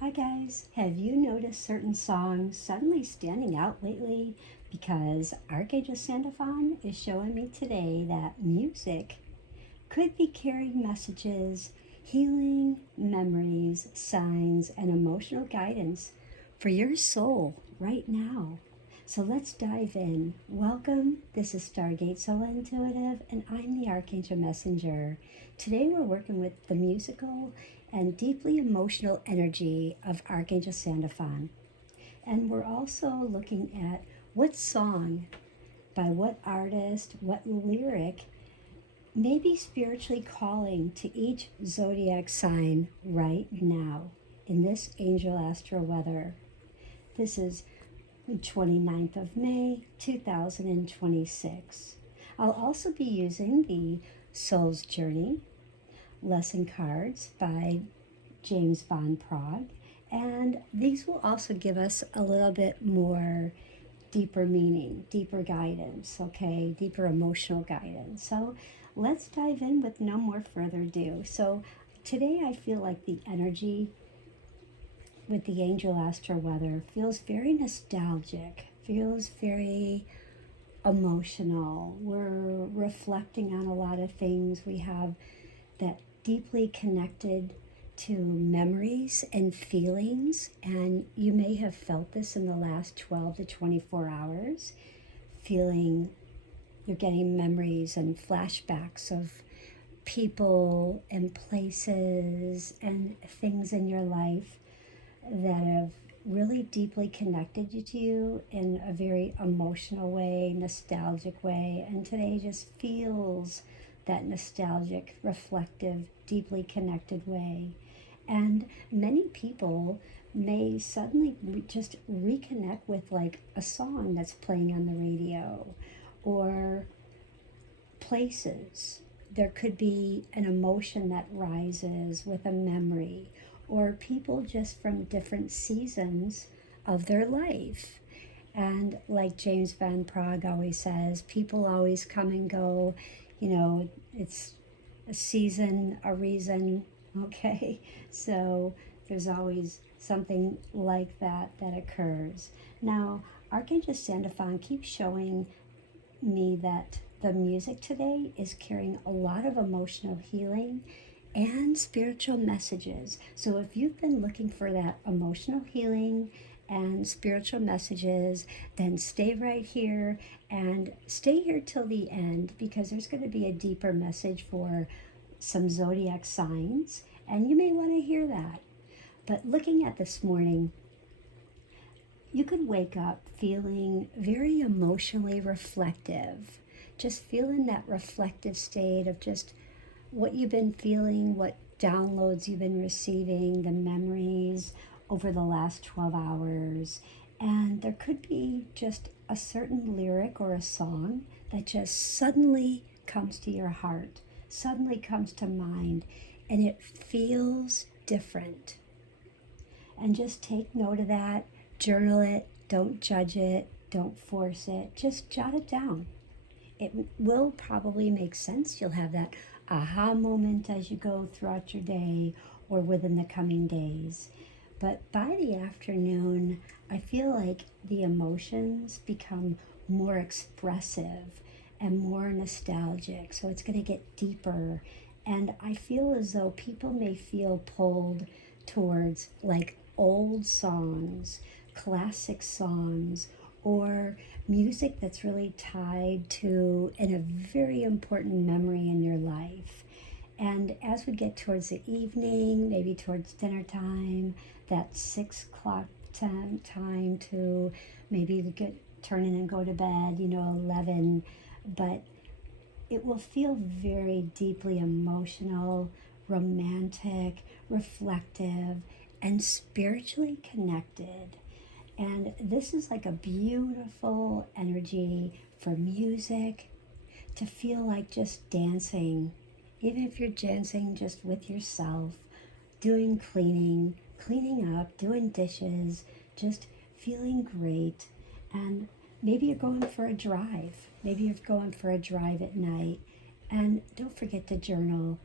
Hi guys, have you noticed certain songs suddenly standing out lately? Because Archangel Sandalphon is showing me today that music could be carrying messages, healing, memories, signs, and emotional guidance for your soul right now. So let's dive in. Welcome. This is Stargate Soul Intuitive, and I'm the Archangel Messenger. Today we're working with the musical and deeply emotional energy of Archangel Sandalphon. And we're also looking at what song, by what artist, what lyric may be spiritually calling to each zodiac sign right now in this Angel Astro Weather. This is the 29th of May, 2026. I'll also be using the Soul's Journey lesson cards by James Van Praagh, and these will also give us a little bit more deeper meaning, deeper guidance, okay, deeper emotional guidance. So let's dive in with no more further ado. So today I feel like the energy with the Angel Astro Weather feels very nostalgic, feels very emotional. We're reflecting on a lot of things. We have that deeply connected to memories and feelings, and you may have felt this in the last 12 to 24 hours, feeling you're getting memories and flashbacks of people and places and things in your life that have really deeply connected you to you in a very emotional way, nostalgic way, and today just feels that nostalgic, reflective, deeply connected way. And many people may suddenly just reconnect with like a song that's playing on the radio or places. There could be an emotion that rises with a memory, or people just from different seasons of their life. And like James Van Praagh always says, people always come and go. It's a season, a reason, okay? So there's always something like that that occurs. Now, Archangel Sandalphon keeps showing me that the music today is carrying a lot of emotional healing and spiritual messages. So if you've been looking for that emotional healing and spiritual messages, then stay right here and stay here till the end, because there's going to be a deeper message for some zodiac signs, and you may want to hear that. But looking at this morning, you could wake up feeling very emotionally reflective, just feeling that reflective state of just what you've been feeling, what downloads you've been receiving, the memories over the last 12 hours. And there could be just a certain lyric or a song that just suddenly comes to your heart, suddenly comes to mind, and it feels different. And just take note of that, journal it, don't judge it, don't force it, just jot it down. It will probably make sense. You'll have that aha moment as you go throughout your day or within the coming days. But by the afternoon, I feel like the emotions become more expressive and more nostalgic. So it's going to get deeper. And I feel as though people may feel pulled towards like old songs, classic songs, or music that's really tied to a very important memory in your life. And as we get towards the evening, maybe towards dinner time, that 6 o'clock time to maybe turn in and go to bed, 11. But it will feel very deeply emotional, romantic, reflective, and spiritually connected. And this is like a beautiful energy for music, to feel like just dancing, even if you're dancing just with yourself, doing cleaning up, doing dishes, just feeling great. And maybe you're going for a drive. Maybe you're going for a drive at night. And don't forget to journal.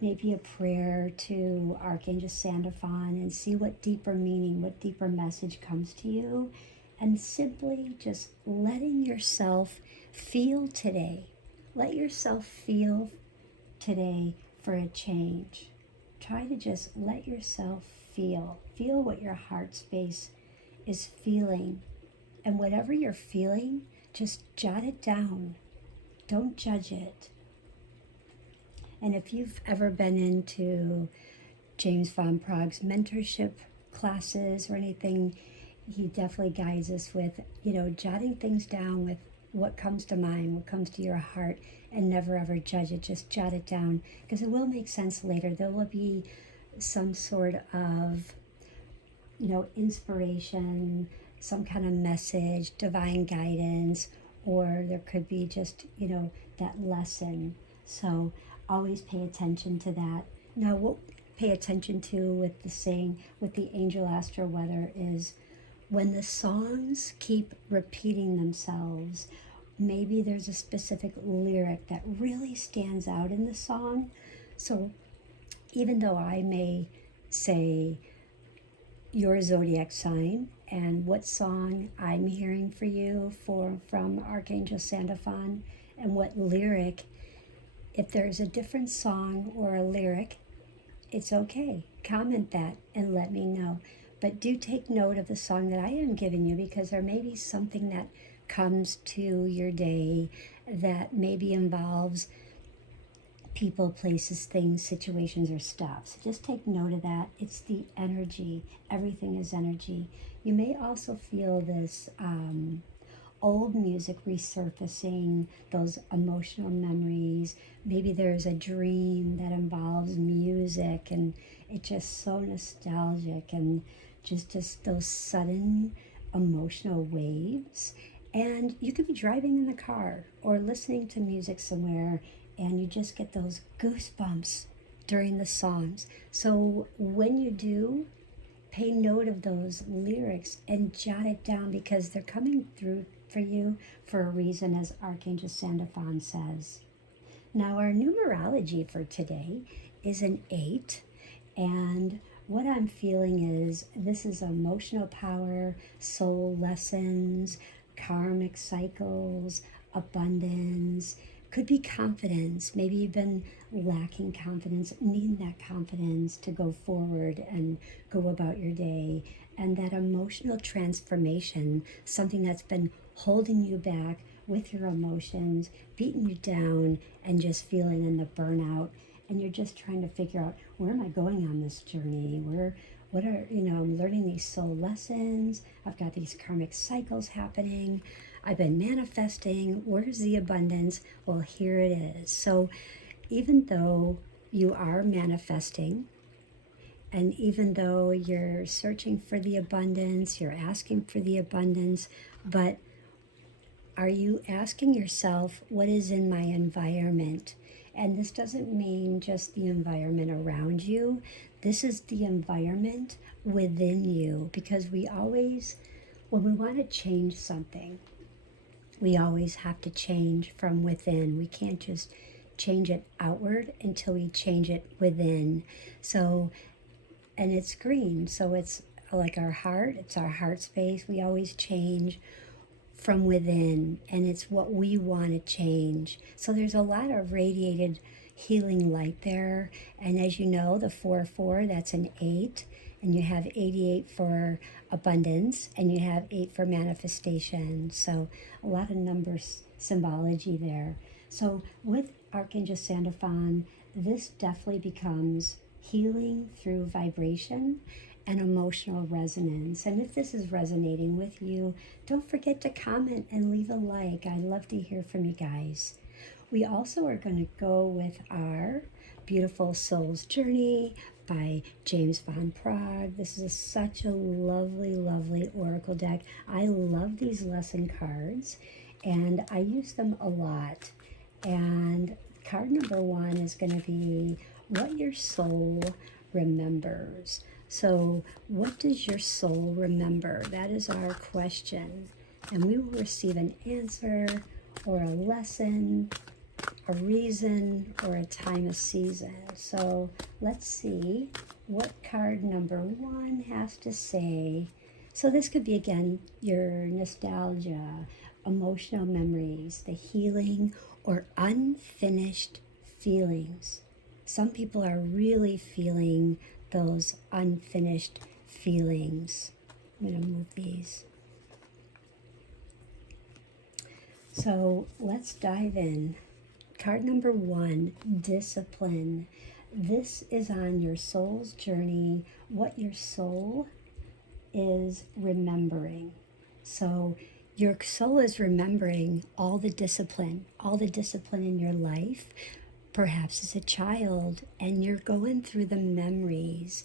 maybe a prayer to Archangel Sandalphon and see what deeper meaning, what deeper message comes to you. And simply just letting yourself feel today. Let yourself feel today for a change. Try to just let yourself feel. Feel what your heart space is feeling. And whatever you're feeling, just jot it down. Don't judge it. And if you've ever been into James Van Praagh's mentorship classes or anything, he definitely guides us with, jotting things down with what comes to mind, what comes to your heart, and never ever judge it. Just jot it down, because it will make sense later. There will be some sort of, inspiration, some kind of message, divine guidance, or there could be just, that lesson. So always pay attention to that. Now, what pay attention to with the saying, with the Angel Astro Weather, is when the songs keep repeating themselves, maybe there's a specific lyric that really stands out in the song. So even though I may say your zodiac sign and what song I'm hearing for you from Archangel Sandalphon and what lyric, if there's a different song or a lyric, it's okay. Comment that and let me know. But do take note of the song that I am giving you, because there may be something that comes to your day that maybe involves people, places, things, situations, or stuff. So just take note of that. It's the energy. Everything is energy. You may also feel this old music resurfacing, those emotional memories. Maybe there's a dream that involves music and it's just so nostalgic, and just those sudden emotional waves. And you could be driving in the car or listening to music somewhere, and you just get those goosebumps during the songs. So when you do, pay note of those lyrics and jot it down, because they're coming through for you for a reason, as Archangel Sandalphon says. Now, our numerology for today is an 8, and what I'm feeling is this is emotional power, soul lessons, karmic cycles, abundance. Could be confidence. Maybe you've been lacking confidence, needing that confidence to go forward and go about your day. And that emotional transformation, something that's been holding you back with your emotions, beating you down, and just feeling in the burnout. And you're just trying to figure out, where am I going on this journey? I'm learning these soul lessons. I've got these karmic cycles happening. I've been manifesting. Where's the abundance? Well, here it is. So even though you are manifesting, and even though you're searching for the abundance, you're asking for the abundance, but are you asking yourself, what is in my environment? And this doesn't mean just the environment around you. This is the environment within you, because we always, when we want to change something, we always have to change from within. We can't just change it outward until we change it within. So, and it's green, so it's like our heart, it's our heart space. We always change from within, and it's what we want to change. So there's a lot of radiated healing light there. And as you know, the 4-4, that's an 8, and you have 88 for abundance, and you have 8 for manifestation. So a lot of numbers symbology there. So with Archangel Sandalphon, this definitely becomes healing through vibration and emotional resonance. And if this is resonating with you, don't forget to comment and leave a like. I'd love to hear from you guys. We also are going to go with our Beautiful Soul's Journey by James Van Praagh. This is such a lovely, lovely oracle deck. I love these lesson cards, and I use them a lot. And card number 1 is going to be what your soul remembers. So what does your soul remember? That is our question. And we will receive an answer or a lesson a reason or a time of season. So let's see what card number 1 has to say. So this could be, again, your nostalgia, emotional memories, the healing, or unfinished feelings. Some people are really feeling those unfinished feelings. I'm going to move these. So let's dive in. Card number 1, discipline. This is on your soul's journey, what your soul is remembering. So your soul is remembering all the discipline in your life, perhaps as a child, and you're going through the memories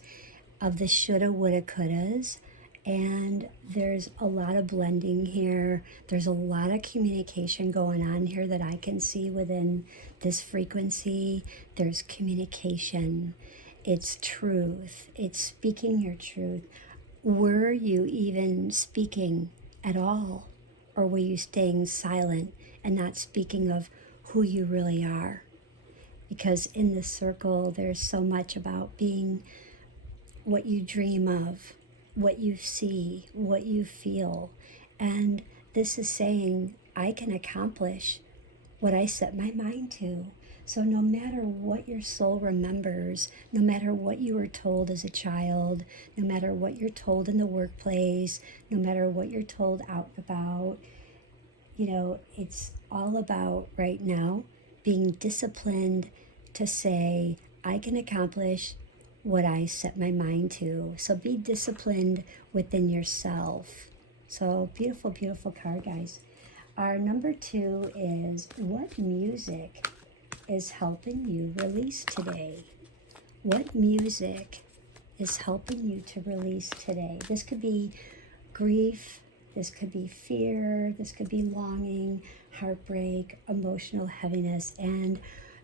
of the shoulda, woulda, couldas. And there's a lot of blending here. There's a lot of communication going on here that I can see within this frequency. There's communication. It's truth. It's speaking your truth. Were you even speaking at all? Or were you staying silent and not speaking of who you really are? Because in this circle, there's so much about being what you dream of, what you see, what you feel. And this is saying, I can accomplish what I set my mind to. So no matter what your soul remembers, no matter what you were told as a child, no matter what you're told in the workplace, no matter what you're told out and about, it's all about right now being disciplined to say, I can accomplish what I set my mind to. So be disciplined within yourself. So beautiful, beautiful card, guys. Our number 2 is, what music is helping you release today? What music is helping you to release today? This could be grief, this could be fear, this could be longing, heartbreak, emotional heaviness. And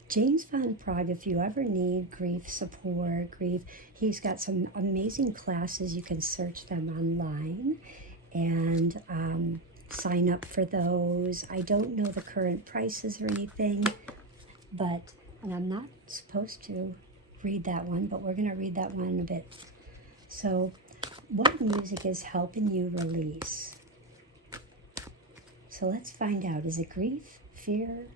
James Van Praagh, if you ever need grief support, he's got some amazing classes. You can search them online and sign up for those. I don't know the current prices or anything, and I'm not supposed to read that one, but we're going to read that one in a bit. So, what music is helping you release? So let's find out. Is it grief, fear,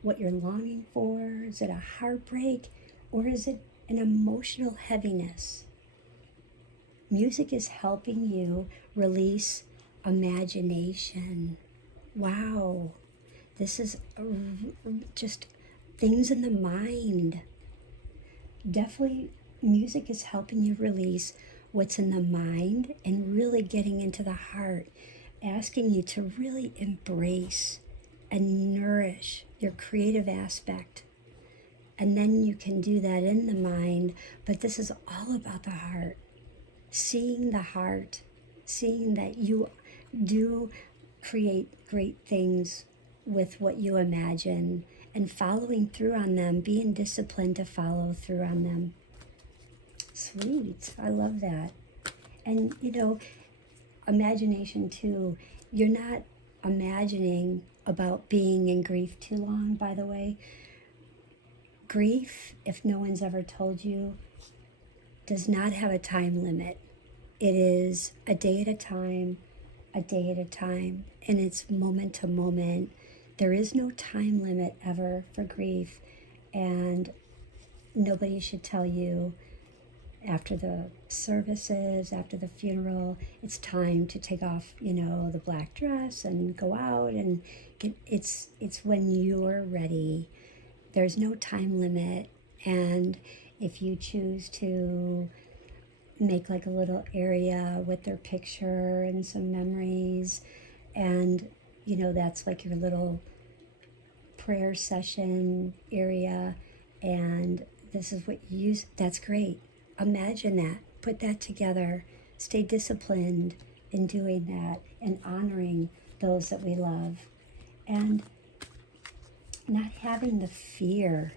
what you're longing for? Is it a heartbreak, or is it an emotional heaviness? Music is helping you release imagination. Wow, this is just things in the mind. Definitely, music is helping you release what's in the mind and really getting into the heart, asking you to really embrace and nourish your creative aspect. And then you can do that in the mind, but this is all about the heart. Seeing the heart, seeing that you do create great things with what you imagine and following through on them, being disciplined to follow through on them. Sweet, I love that. And imagination too, you're not imagining about being in grief too long, by the way. Grief, if no one's ever told you, does not have a time limit. It is a day at a time, and it's moment to moment. There is no time limit ever for grief, and nobody should tell you after the services, after the funeral, it's time to take off, the black dress and go out and it's when you're ready. There's no time limit. And if you choose to make like a little area with their picture and some memories, and that's like your little prayer session area, and this is what you use, that's great. Imagine that, put that together, stay disciplined in doing that and honoring those that we love, and not having the fear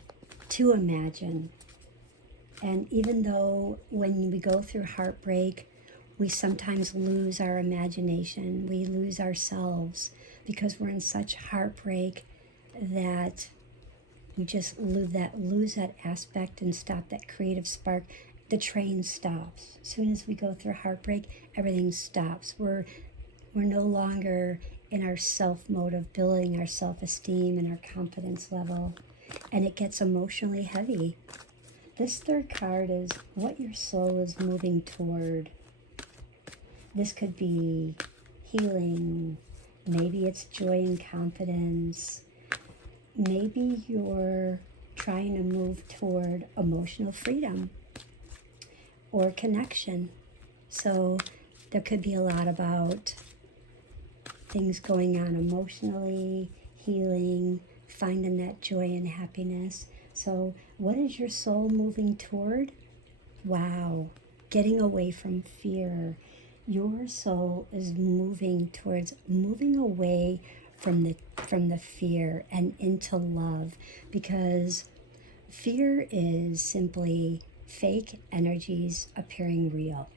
to imagine. And even though when we go through heartbreak, we sometimes lose our imagination, we lose ourselves because we're in such heartbreak that You just lose that aspect and stop that creative spark. The train stops. As soon as we go through heartbreak, everything stops. We're no longer in our self mode of building our self-esteem and our confidence level, and it gets emotionally heavy. This third card is what your soul is moving toward. This could be healing. Maybe it's joy and confidence. Maybe you're trying to move toward emotional freedom or connection. So there could be a lot about things going on emotionally, healing, finding that joy and happiness. So what is your soul moving toward? Wow, getting away from fear. Your soul is moving away from the fear and into love, because fear is simply fake energies appearing real.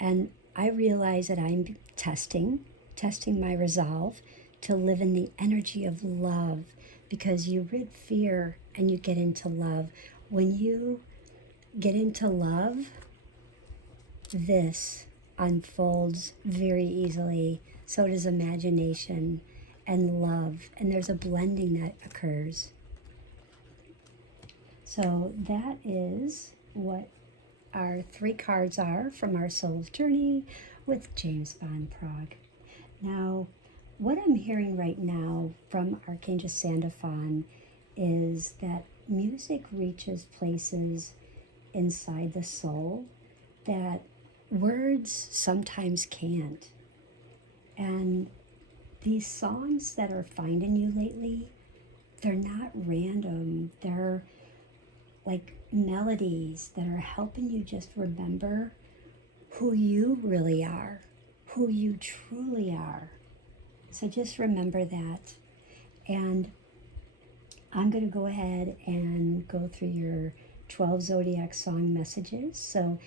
And I realize that I'm testing my resolve to live in the energy of love, because you rid fear and you get into love. When you get into love, this unfolds very easily. So does imagination and love, and there's a blending that occurs. So that is what our 3 cards are from our soul's journey with James Van Praagh. Now, what I'm hearing right now from Archangel Sandalphon is that music reaches places inside the soul that words sometimes can't. And these songs that are finding you lately, they're not random. They're like melodies that are helping you just remember who you really are, who you truly are. So just remember that. And I'm going to go ahead and go through your 12 Zodiac song messages. So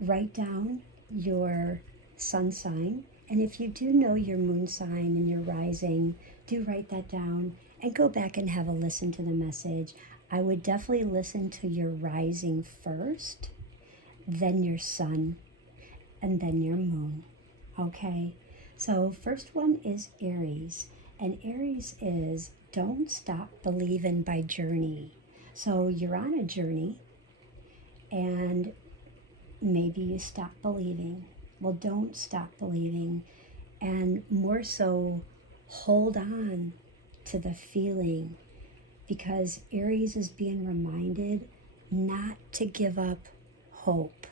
write down your sun sign. And if you do know your moon sign and your rising, do write that down and go back and have a listen to the message. I would definitely listen to your rising first, then your sun, and then your moon. Okay? So first one is Aries. And Aries is don't stop believing by journey. So you're on a journey and maybe you stop believing. Well, don't stop believing, and more so hold on to the feeling, because Aries is being reminded not to give up hope.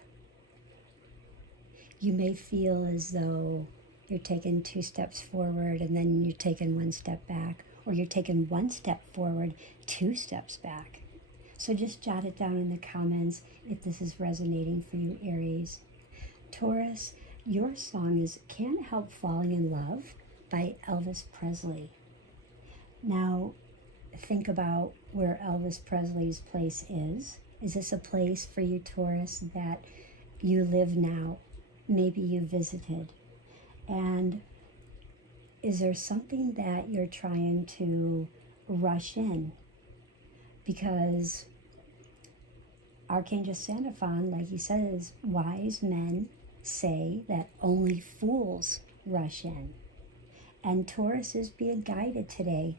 You may feel as though you're taking 2 steps forward and then you're taking 1 step back, or you're taking 1 step forward, 2 steps back. So just jot it down in the comments if this is resonating for you, Aries. Taurus, your song is Can't Help Falling in Love by Elvis Presley. Now, think about where Elvis Presley's place is. Is this a place for you, Taurus, that you live now? Maybe you visited. And is there something that you're trying to rush in? Because Archangel Sandalphon, like he says, wise men say that only fools rush in. And Taurus is being guided today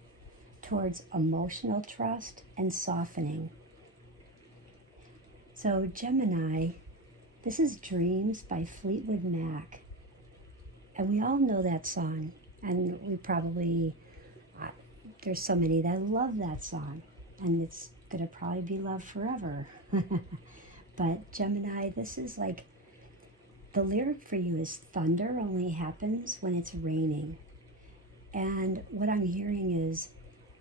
towards emotional trust and softening. So Gemini, this is Dreams by Fleetwood Mac. And we all know that song. And we probably, there's so many that love that song. And it's going to probably be loved forever. But Gemini, this is like, the lyric for you is thunder only happens when it's raining. And what I'm hearing is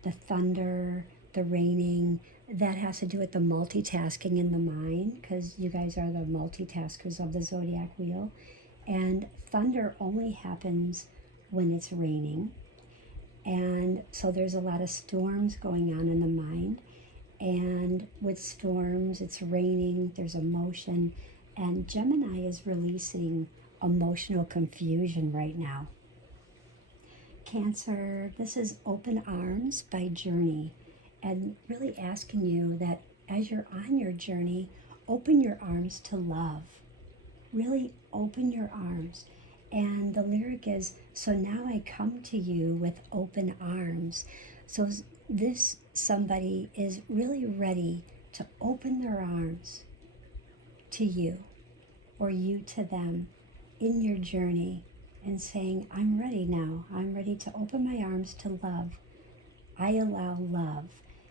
the thunder, the raining, that has to do with the multitasking in the mind, because you guys are the multitaskers of the zodiac wheel. And thunder only happens when it's raining. And so there's a lot of storms going on in the mind. And with storms, it's raining, there's emotion. And Gemini is releasing emotional confusion right now. Cancer, this is Open Arms by Journey. and really asking you that as you're on your journey, open your arms to love. Really open your arms. And the lyric is, so now I come to you with open arms. So this somebody is really ready to open their arms to you, or you to them, in your journey, and saying, I'm ready now. I'm ready to open my arms to love. I allow love,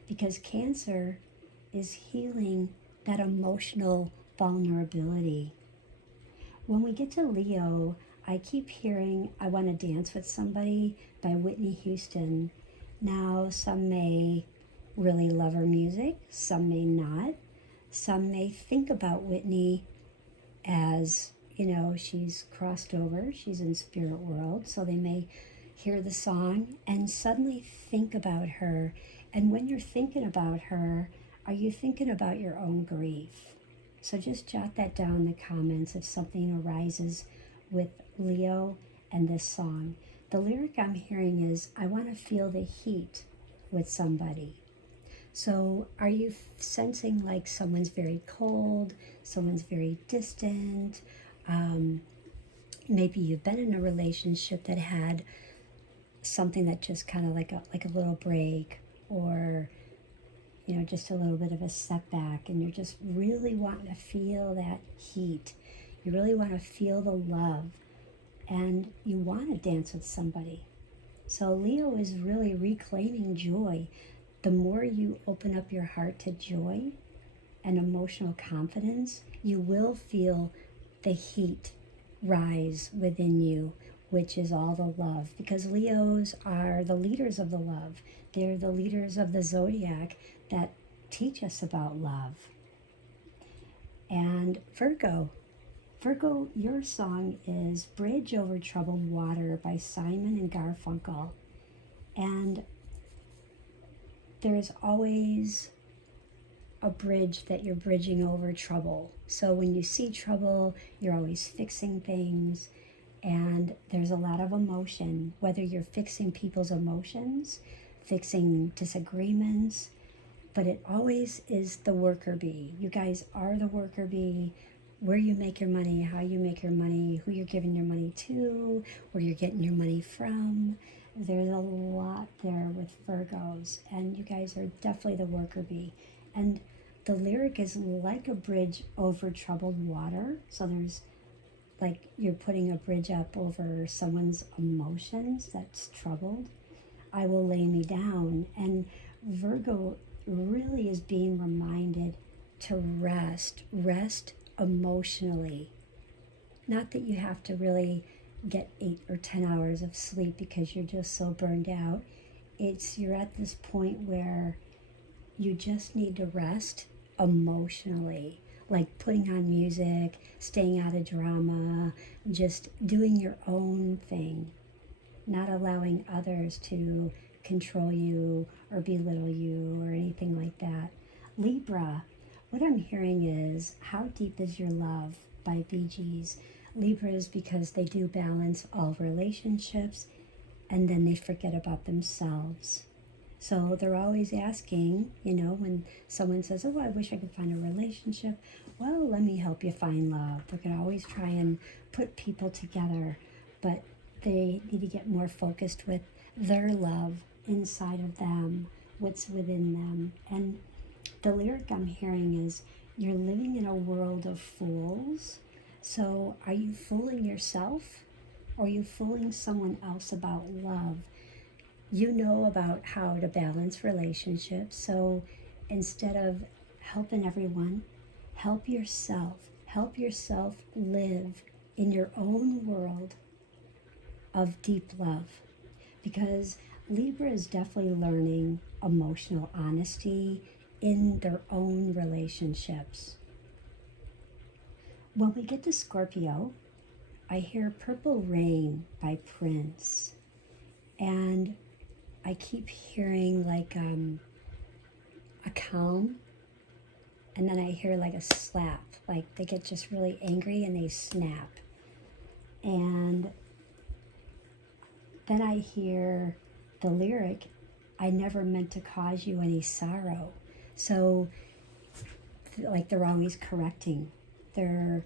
because Cancer is healing that emotional vulnerability. When we get to Leo, I keep hearing I Want to Dance with Somebody by Whitney Houston. Now, some may really love her music, some may not. Some may think about Whitney as, she's crossed over, she's in spirit world, so they may hear the song and suddenly think about her. And when you're thinking about her, are you thinking about your own grief? So just jot that down in the comments if something arises with Leo and this song. The lyric I'm hearing is, I want to feel the heat with somebody. So are you sensing like someone's very cold, someone's very distant? Maybe you've been in a relationship that had something that just kind of like a little break, or just a little bit of a setback, and you're just really wanting to feel that heat. You really want to feel the love, and you want to dance with somebody. So Leo is really reclaiming joy. The more you open up your heart to joy and emotional confidence, you will feel the heat rise within you, which is all the love. Because Leos are the leaders of the love. They're the leaders of the Zodiac that teach us about love. And Virgo, your song is Bridge Over Troubled Water by Simon and Garfunkel. And there's always a bridge that you're bridging over trouble. So when you see trouble, you're always fixing things, and there's a lot of emotion, whether you're fixing people's emotions, fixing disagreements, but it always is the worker bee. You guys are the worker bee. Where you make your money, how you make your money, who you're giving your money to, where you're getting your money from. There's a lot there with Virgos, and you guys are definitely the worker bee. And the lyric is like a bridge over troubled water. So there's like you're putting a bridge up over someone's emotions that's troubled. I will lay me down. And Virgo really is being reminded to rest emotionally. Not that you have to really get 8 or 10 hours of sleep because you're just so burned out. You're at this point where you just need to rest emotionally, like putting on music, staying out of drama, just doing your own thing, not allowing others to control you or belittle you or anything like that. Libra, what I'm hearing is How Deep Is Your Love by Bee Gees. Libras, because they do balance all relationships and then they forget about themselves. So they're always asking, when someone says, oh, I wish I could find a relationship. Well, let me help you find love. They're going to always try and put people together, but they need to get more focused with their love inside of them, what's within them. And the lyric I'm hearing is, you're living in a world of fools. So are you fooling yourself, or are you fooling someone else about love? You know about how to balance relationships. So instead of helping everyone, help yourself. Help yourself live in your own world of deep love. Because Libra is definitely learning emotional honesty in their own relationships. When we get to Scorpio, I hear Purple Rain by Prince. And I keep hearing like a calm, and then I hear like a slap, like they get just really angry and they snap. And then I hear the lyric I never meant to cause you any sorrow. So, like, they're always correcting. They're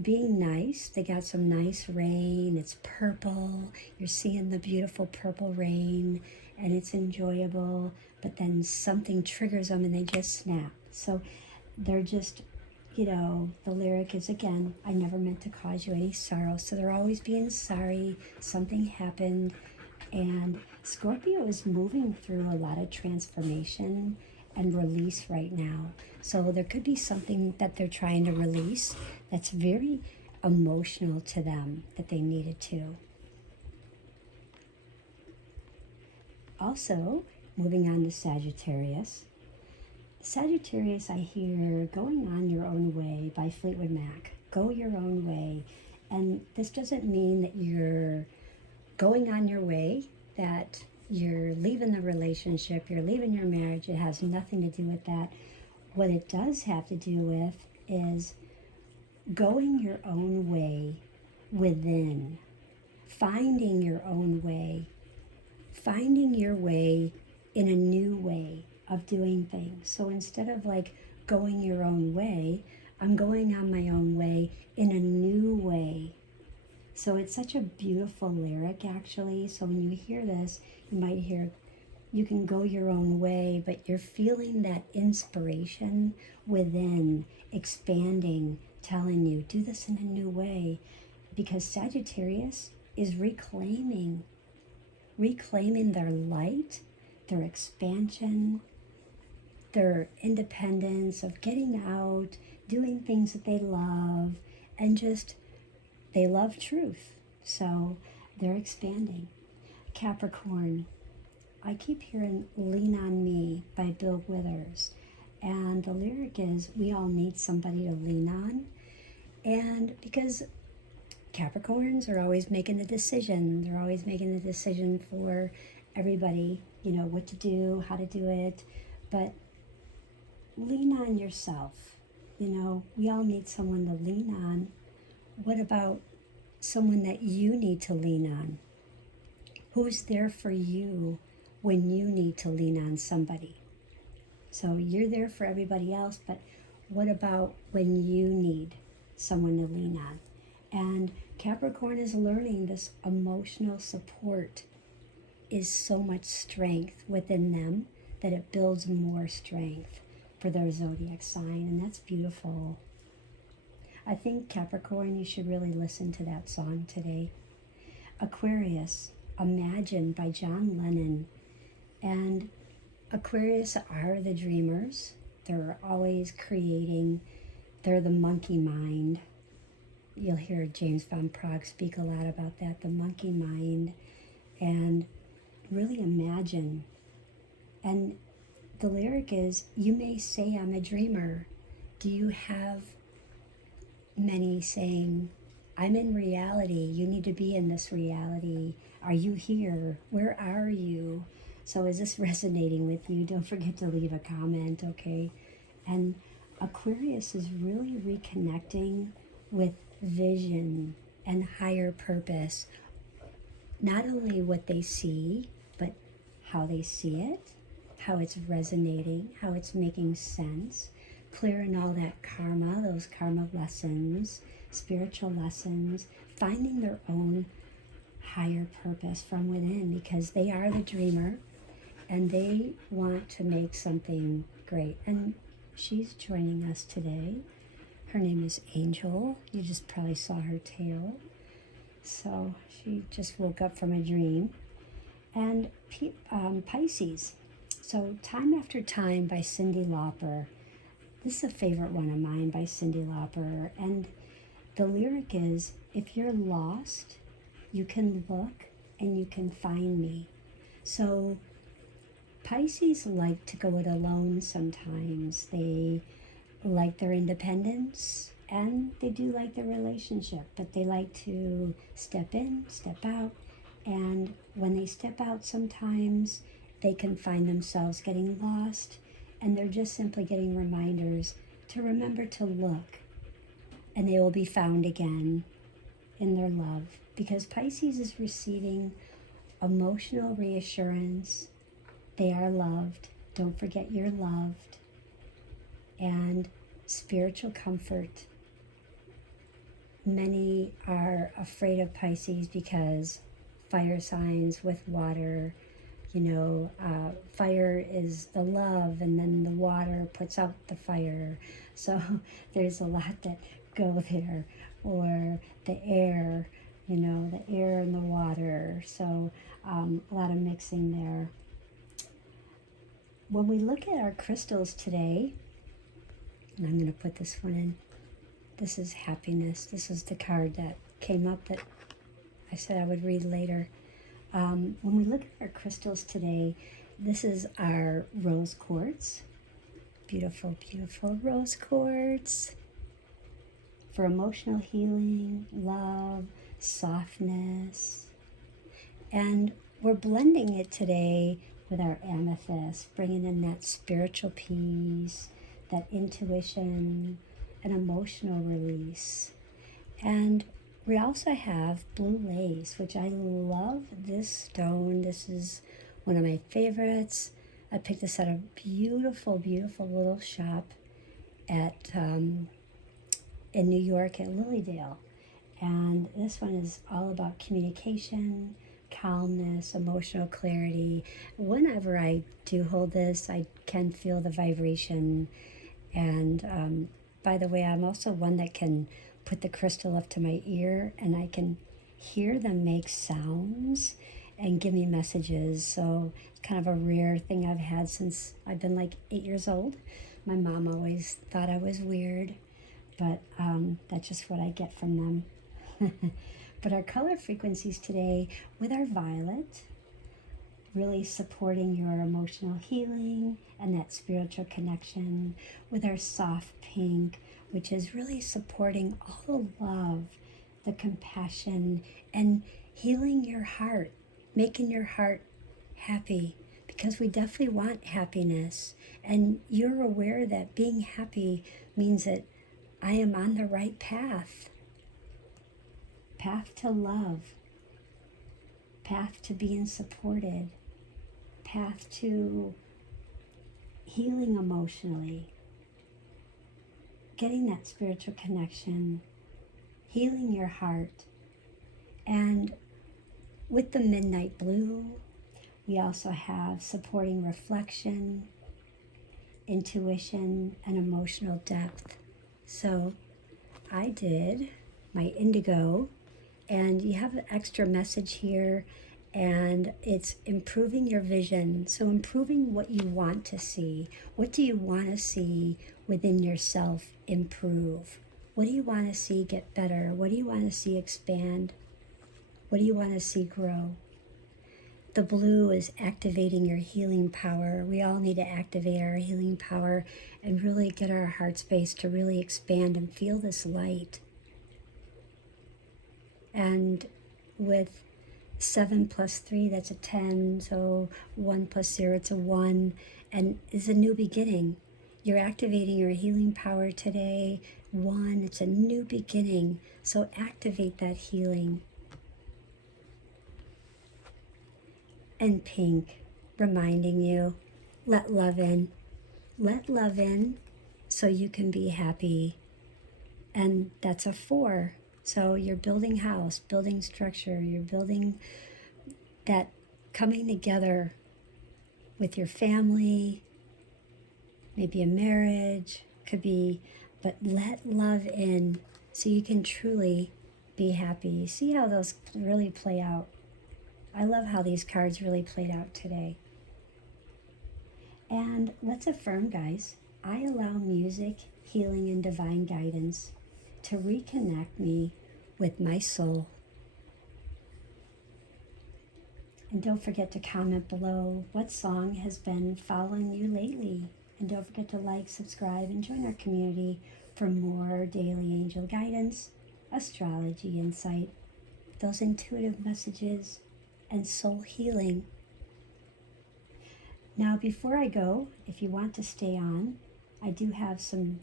being nice. They got some nice rain. It's purple. You're seeing the beautiful purple rain, and it's enjoyable. But then something triggers them and they just snap. So they're just, the lyric is, again, I never meant to cause you any sorrow. So they're always being sorry. Something happened. And Scorpio is moving through a lot of transformation and release right now. So there could be something that they're trying to release that's very emotional to them that they needed to. Also, moving on to Sagittarius. Sagittarius, I hear Going on Your Own Way by Fleetwood Mac. Go your own way. And this doesn't mean that you're going on your way, that you're leaving the relationship, you're leaving your marriage. It has nothing to do with that. What it does have to do with is going your own way within, finding your own way, finding your way in a new way of doing things. So instead of like going your own way, I'm going on my own way in a new way. So it's such a beautiful lyric, actually. So when you hear this, you might hear, you can go your own way, but you're feeling that inspiration within, expanding, telling you, do this in a new way. Because Sagittarius is reclaiming their light, their expansion, their independence of getting out, doing things that they love, and just, they love truth. So they're expanding. Capricorn, I keep hearing Lean on Me by Bill Withers. And the lyric is, we all need somebody to lean on. And because Capricorns are always making the decision, they're always making the decision for everybody, what to do, how to do it. But lean on yourself. We all need someone to lean on. What about someone that you need to lean on? Who's there for you when you need to lean on somebody? So you're there for everybody else, but what about when you need someone to lean on? And Capricorn is learning this emotional support is so much strength within them that it builds more strength for their zodiac sign, and that's beautiful. I think Capricorn, you should really listen to that song today. Aquarius, Imagine by John Lennon. And Aquarius are the dreamers. They're always creating. They're the monkey mind. You'll hear James Van Praagh speak a lot about that, the monkey mind. And really imagine. And the lyric is, you may say I'm a dreamer. Do you have many saying, I'm in reality, you need to be in this reality. Are you here? Where are you? So is this resonating with you? Don't forget to leave a comment, okay? And Aquarius is really reconnecting with vision and higher purpose. Not only what they see, but how they see it, how it's resonating, how it's making sense, clearing all that karma, those karma lessons, spiritual lessons, finding their own higher purpose from within, because they are the dreamer and they want to make something great. And she's joining us today. Her name is Angel. You just probably saw her tail. So she just woke up from a dream. And Pisces. So Time After Time by Cyndi Lauper. This is a favorite one of mine by Cyndi Lauper. And the lyric is, if you're lost, you can look and you can find me. So Pisces like to go it alone sometimes. They like their independence and they do like their relationship, but they like to step in, step out. And when they step out, sometimes they can find themselves getting lost, and they're just simply getting reminders to remember to look, and they will be found again in their love, because Pisces is receiving emotional reassurance, They are loved. Don't forget you're loved. And spiritual comfort. Many are afraid of Pisces because fire signs with water, fire is the love, and then the water puts out the fire. So there's a lot that go there. Or the air, the air and the water. So a lot of mixing there. When we look at our crystals today, and I'm going to put this one in. This is happiness. This is the card that came up that I said I would read later. When we look at our crystals today, this is our rose quartz. Beautiful, beautiful rose quartz. For emotional healing, love, softness. And we're blending it today with our amethyst, bringing in that spiritual peace, that intuition, an emotional release. And we also have blue lace, which I love this stone. This is one of my favorites. I picked this at a beautiful, beautiful little shop at in New York at Lilydale. And this one is all about communication, calmness, emotional clarity. Whenever I do hold this, I can feel the vibration. And by the way, I'm also one that can put the crystal up to my ear and I can hear them make sounds and give me messages. So it's kind of a rare thing I've had since I've been like 8 years old. My mom always thought I was weird, but that's just what I get from them. But our color frequencies today with our violet, really supporting your emotional healing and that spiritual connection, with our soft pink, which is really supporting all the love, the compassion, and healing your heart, making your heart happy, because we definitely want happiness. And you're aware that being happy means that I am on the right path. Path to love, path to being supported, path to healing emotionally, getting that spiritual connection, healing your heart. And with the midnight blue, we also have supporting reflection, intuition, and emotional depth. So I did my indigo, and you have an extra message here, and it's improving your vision. So improving what you want to see. What do you want to see within yourself improve? What do you want to see get better? What do you want to see expand? What do you want to see grow? The blue is activating your healing power. We all need to activate our healing power and really get our heart space to really expand and feel this light. And with 7 plus 3, that's a 10. So 1 plus 0, it's a 1. And it's a new beginning. You're activating your healing power today. 1, it's a new beginning. So activate that healing. And pink, reminding you, let love in. Let love in so you can be happy. And that's a 4. So you're building house, building structure, you're building that coming together with your family, maybe a marriage, could be, but let love in so you can truly be happy. See how those really play out. I love how these cards really played out today. And let's affirm, guys, I allow music, healing, and divine guidance to reconnect me with my soul. And don't forget to comment below what song has been following you lately. And don't forget to like, subscribe, and join our community for more daily angel guidance, astrology insight, those intuitive messages, and soul healing. Now, before I go, if you want to stay on, I do have some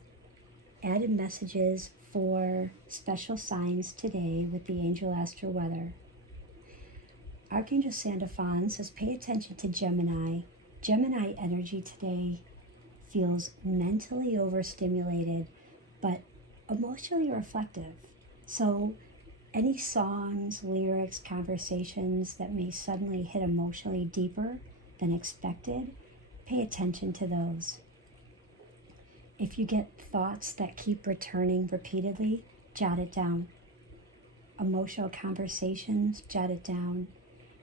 added messages for special signs today with the Angel Astro Weather. Archangel Sandalphon says, pay attention to Gemini. Gemini energy today feels mentally overstimulated, but emotionally reflective. So any songs, lyrics, conversations that may suddenly hit emotionally deeper than expected, pay attention to those. If you get thoughts that keep returning repeatedly, jot it down. Emotional conversations, jot it down.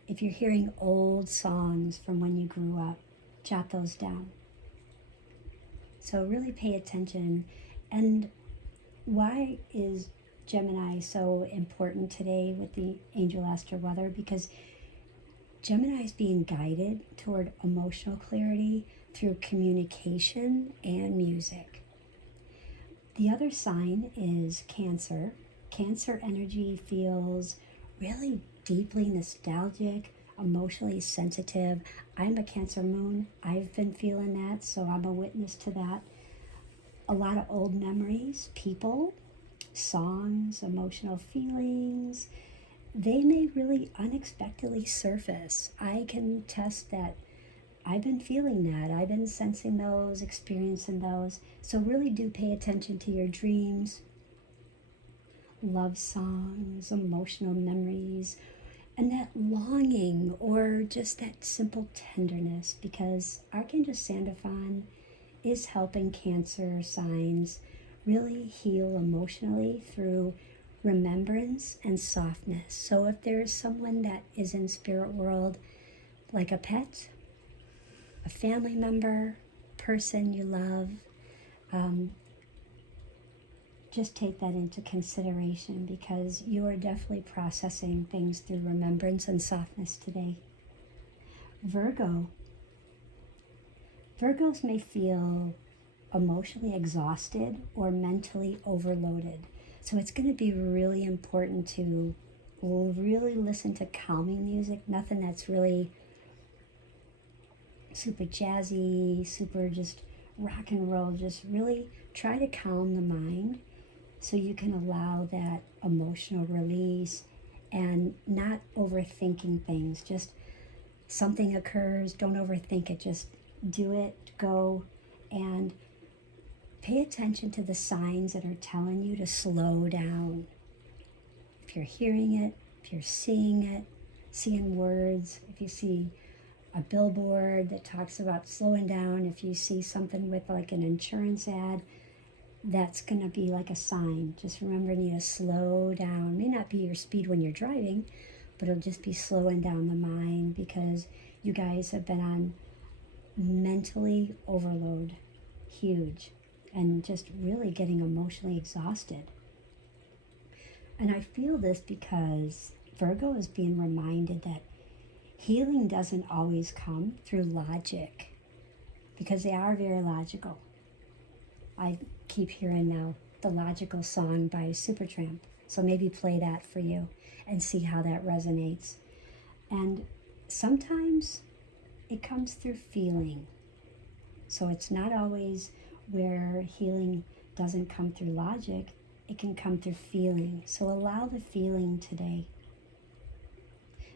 If you're hearing old songs from when you grew up, jot those down. So really pay attention. And why is Gemini so important today with the Angel Astro Weather? Because Gemini is being guided toward emotional clarity through communication and music. The other sign is Cancer. Cancer energy feels really deeply nostalgic, emotionally sensitive. I'm a Cancer moon. I've been feeling that, so I'm a witness to that. A lot of old memories, people, songs, emotional feelings, they may really unexpectedly surface. I can attest that I've been feeling that. I've been sensing those, experiencing those. So really do pay attention to your dreams, love songs, emotional memories, and that longing or just that simple tenderness, because Archangel Sandalphon is helping Cancer signs really heal emotionally through remembrance and softness. So if there's someone that is in spirit world, like a pet, a family member, person you love, just take that into consideration, because you are definitely processing things through remembrance and softness today. Virgos may feel emotionally exhausted or mentally overloaded. So it's going to be really important to really listen to calming music, nothing that's really super jazzy, super just rock and roll. Just really try to calm the mind so you can allow that emotional release and not overthinking things. Just something occurs, don't overthink it, just do it, go, and pay attention to the signs that are telling you to slow down. If you're hearing it, if you're seeing it, seeing words, if you see a billboard that talks about slowing down, if you see something with like an insurance ad, that's going to be like a sign. Just remember, you need to slow down. It may not be your speed when you're driving, but it'll just be slowing down the mind, because you guys have been on mentally overload, huge, and just really getting emotionally exhausted. And I feel this because Virgo is being reminded that healing doesn't always come through logic, because they are very logical. I keep hearing now the Logical song by Supertramp, so maybe play that for you and see how that resonates. And sometimes it comes through feeling. So it's not always where healing doesn't come through logic, it can come through feeling. So allow the feeling today.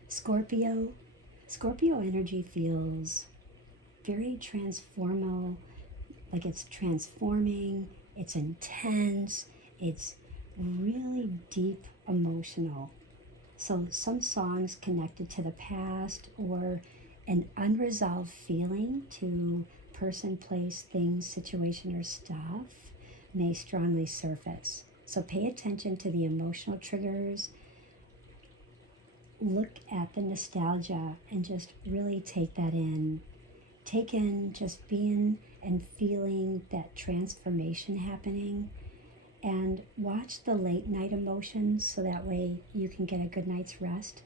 Scorpio energy feels very transformal, like it's transforming, it's intense, it's really deep emotional. So some songs connected to the past or an unresolved feeling to person, place, things, situation, or stuff may strongly surface. So pay attention to the emotional triggers. Look at the nostalgia and just really take that in. Take in just being and feeling that transformation happening, and watch the late night emotions so that way you can get a good night's rest.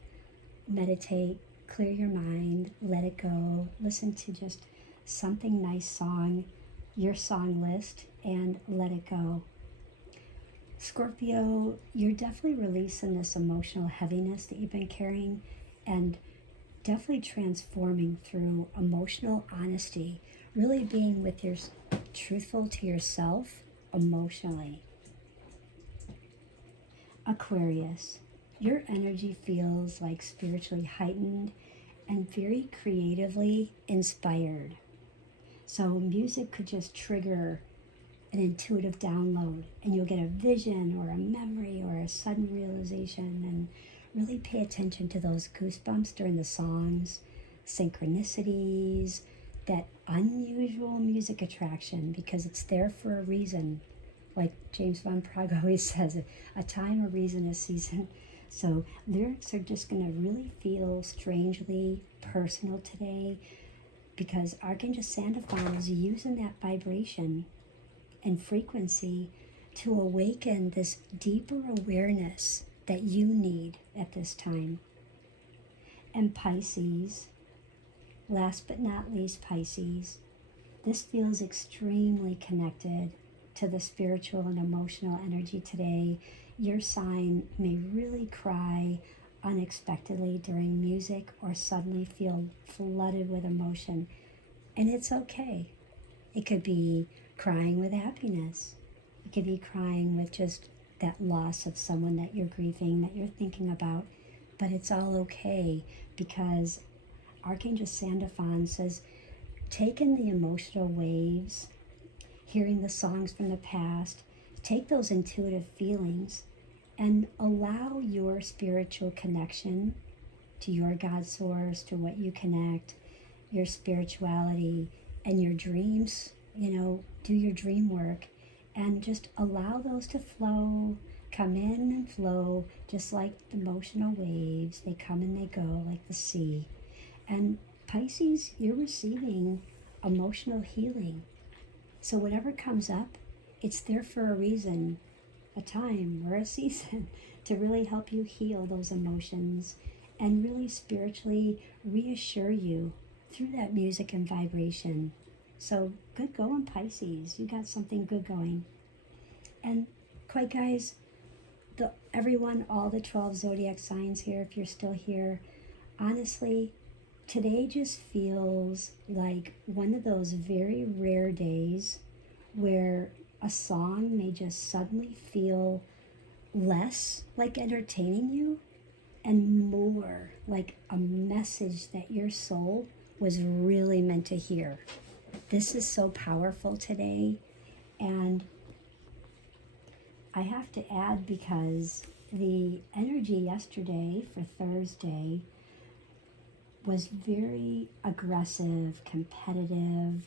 Meditate, clear your mind, let it go, listen to just something nice song, your song list, and let it go. Scorpio, you're definitely releasing this emotional heaviness that you've been carrying, and definitely transforming through emotional honesty, really being with your truthful to yourself emotionally. Aquarius, your energy feels like spiritually heightened and very creatively inspired. So music could just trigger an intuitive download, and you'll get a vision or a memory or a sudden realization. And really pay attention to those goosebumps during the songs, synchronicities, that unusual music attraction, because it's there for a reason. Like James Van Praagh always says, a time, a reason, a season. So lyrics are just going to really feel strangely personal today, because Archangel Sandalphon is using that vibration and frequency to awaken this deeper awareness that you need at this time. And Pisces, last but not least Pisces, this feels extremely connected to the spiritual and emotional energy today. Your sign may really cry unexpectedly during music or suddenly feel flooded with emotion. And it's okay. It could be crying with happiness. It could be crying with just that loss of someone that you're grieving, that you're thinking about. But it's all okay, because Archangel Sandalphon says, take in the emotional waves, hearing the songs from the past, take those intuitive feelings and allow your spiritual connection to your God source, to what you connect, your spirituality and your dreams, do your dream work, and just allow those to flow, come in and flow, just like the emotional waves. They come and they go like the sea. And Pisces, you're receiving emotional healing. So whatever comes up, it's there for a reason, a time or a season to really help you heal those emotions and really spiritually reassure you through that music and vibration. So good going, Pisces. You got something good going. And quite guys, everyone, all the 12 zodiac signs here, if you're still here, honestly, today just feels like one of those very rare days where a song may just suddenly feel less like entertaining you and more like a message that your soul was really meant to hear. This is so powerful today. And I have to add, because the energy yesterday for Thursday was very aggressive, competitive.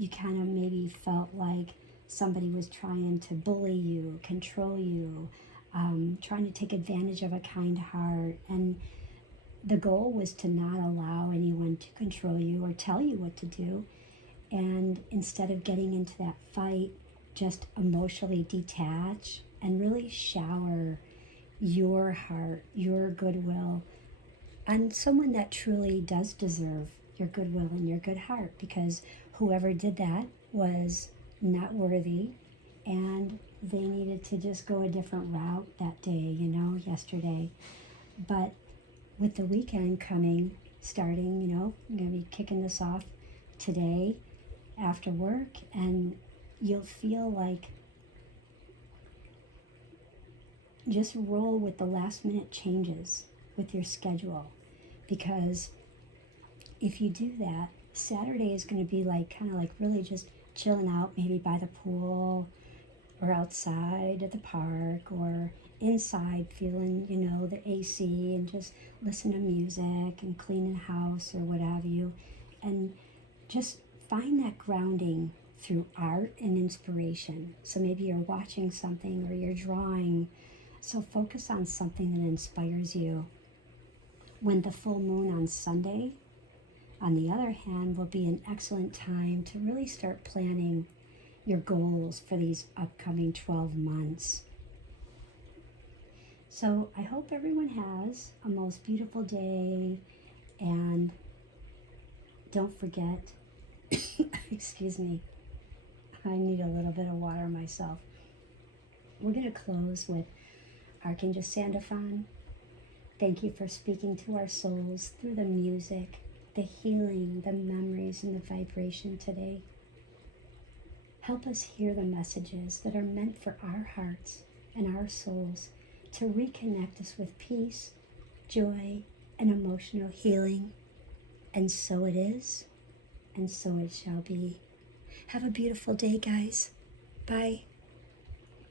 You kind of maybe felt like somebody was trying to bully you, control you, trying to take advantage of a kind heart. And the goal was to not allow anyone to control you or tell you what to do. And instead of getting into that fight, just emotionally detach and really shower your heart, your goodwill on someone that truly does deserve your goodwill and your good heart, because whoever did that was not worthy and they needed to just go a different route that day, yesterday. But with the weekend starting, I'm going to be kicking this off today after work, and you'll feel like just roll with the last minute changes with your schedule, because if you do that, Saturday is going to be kind of like really just chilling out, maybe by the pool or outside at the park or inside feeling, the AC, and just listen to music and cleaning the house or what have you. And just find that grounding through art and inspiration. So maybe you're watching something or you're drawing. So focus on something that inspires you. When the full moon on Sunday, on the other hand, will be an excellent time to really start planning your goals for these upcoming 12 months. So I hope everyone has a most beautiful day, and don't forget, excuse me, I need a little bit of water myself. We're going to close with Archangel Sandalphon. Thank you for speaking to our souls through the music, the healing, the memories, and the vibration today. Help us hear the messages that are meant for our hearts and our souls to reconnect us with peace, joy, and emotional healing. And so it is, and so it shall be. Have a beautiful day, guys. Bye.